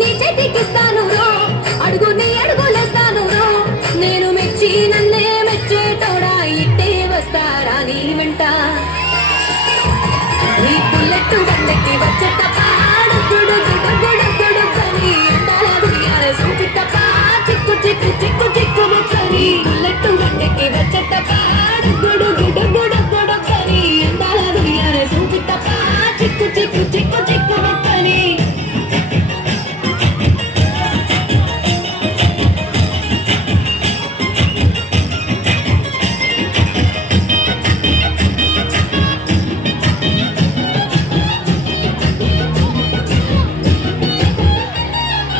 నీ చేతికిస్తాను రో, అడుగు నీ అడుగులేస్తాను రో, నేను మెచ్చి నన్నే మెచ్చేటోడా ఇట్టే వస్తారా నీ వెంట. నీ బుల్లెట్ బండెక్కి వచ్చేట పాడు గుడు గుడు గుడు గుడు కని ఎండాల దునియాల సూపితప్ప చిక్కు చిక్కు చిక్కు చిక్కు ముక్కని. బుల్లెట్ బండెక్కి వచ్చేట పాడు గుడు గుడు గుడు గుడు కని ఎండాల దునియాల సూపితప్ప చిక్కు చిక్కు చిక్కు చిక్కు ముక్కని.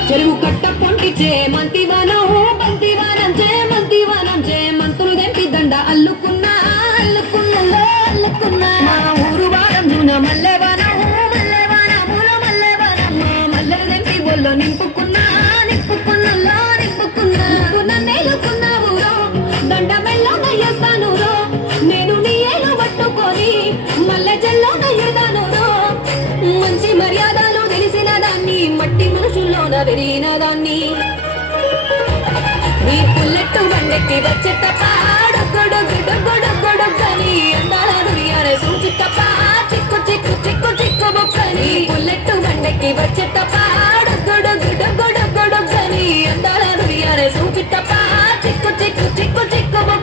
చెరువు కట్ట పొంటిచే మంతివానం బంతివానం చే మంతివానం చే మంతులు తెంపి దండ అల్లుకున్నా అల్లుకున్నా అల్లుకున్నా. మా ఊరు వారం జూన మల్లెవానం మల్లెవానములో మల్లెవానం మల్లెలు తెంపి బొల్లో నింపుకున్నా నింపుకున్నా నింపుకున్నా. నేలుకున్నావు రో, దండ మెల్లో నయ్యేస్తాను రో, నేను నీ ఏలు పట్టుకొని మల్లె జల్లో నయ్యేదాను రో. మంచి మర్యాదలు తెలిసిన దాన్ని, మట్టి మనుషుల్లోన పెరిగిన దాన్ని. నీ బుల్లెట్ బండెక్కి వచ్చేట పాడు గొడుగు గొడుగు గని అందాల దునియాల సూచితప్ప చిక్కు చిక్కు చిక్కు చిక్కు బొక్కని. బుల్లెట్ బండెక్కి వచ్చేట పాడు గొడుగు గొడుగు గని అందాల దునియాల సూచితప్ప చిక్కు చిక్కు చిక్కు చిక్కు బొక్క.